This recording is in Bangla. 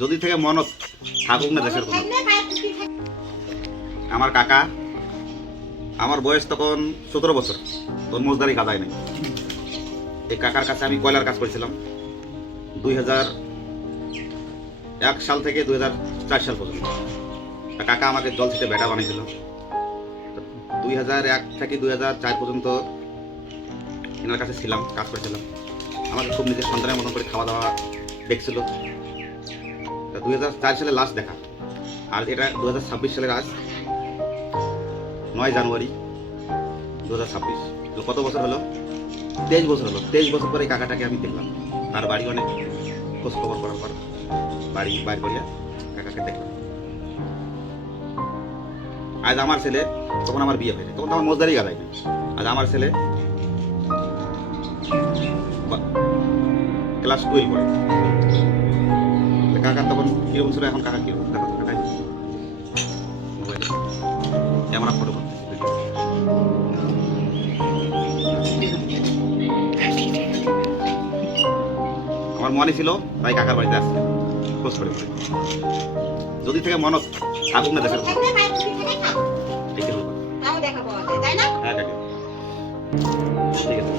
যদি থেকে মনত থাকুক না দেশের কোনো। আমার কাকা, আমার বয়স তখন 17 বছর, তোর মজদারি কাদায় নেই। এই কাকার কাছে আমি কয়লার কাজ করেছিলাম 2001 সাল থেকে 2004 সাল পর্যন্ত। কাকা আমাকে জল ছিটে বেটা বানিয়েছিল। 2001 থেকে 2004 পর্যন্ত এনার কাছে ছিলাম, কাজ করেছিলাম। আমাকে খুব নিজের সন্তানের মতন করে খাওয়া দাওয়া দেখছিল। 2004 সালে লাস্ট দেখা, আর এটা 2026 সালের আজ 9 জানুয়ারি 2026। কত বছর হলো? 23 বছর হলো। 23 বছর পরে এই কাকাটাকে আমি দেখলাম। তার বাড়ি অনেক খোঁজ খবর করার পর বাড়ি বাইর করিয়া কাকাকে দেখলাম। আজ আমার ছেলে, তখন আমার বিয়ে হয়েছে, তখন তো আমার মজদারি গাদাই না। আজ আমার ছেলে ক্লাস 12 পড়ে। কাকা তখন কিরকম ছিল, এখন কাকা কিরকম? দেখো কাকাই মোবাইলে ক্যামেরা ফটো করতে। আমার মনে ছিল তাই কাকার বাড়িতে আসছে খোঁজ করে করে। যদি থেকে মনত থাকুক না দেশের কোনো। হ্যাঁ কাকি, ঠিক আছে।